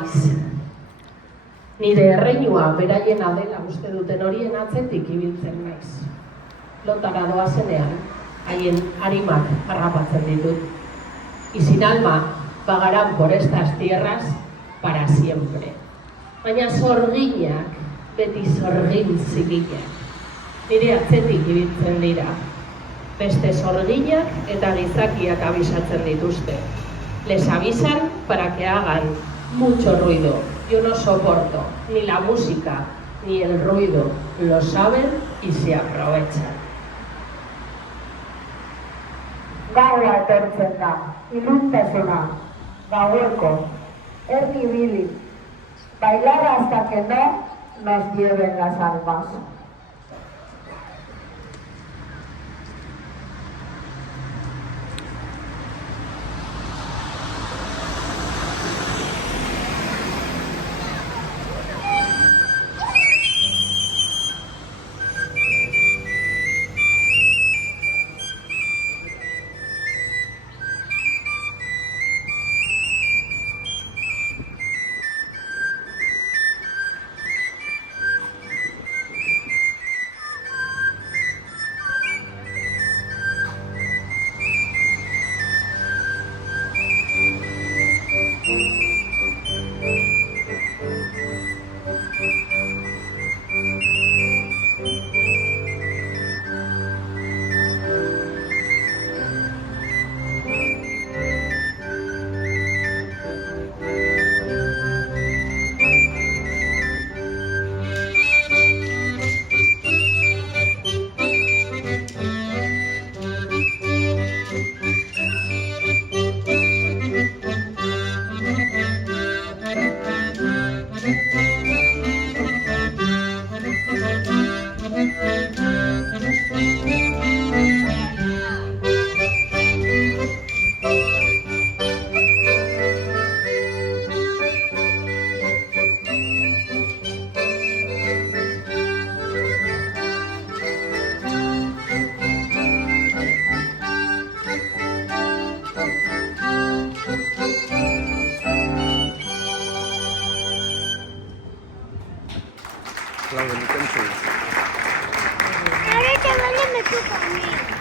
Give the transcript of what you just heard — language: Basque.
naiz. Nire erreinua beraiena dela uste duten horien atzetik ibiltzen naiz. Lotara doazenean, haien arimak harrapatzen ditut. Y sin alma pagarán por estas tierras para siempre. Baina zorginak, beti zorgin ziginak. Nire atzetik ibiltzen dira. Beste zorginak eta gizakiak abisatzen dituzte. Les avisan para que hagan mucho ruido. Yo no soporto ni la música ni el ruido. Lo saben y se aprovechan. Gaua etortzen da, iluntasuna, gaueko, herri ibili, bailar hasta que no nos lleven las almas. Claudia, mi canción. Ahora te vale me toca a mí.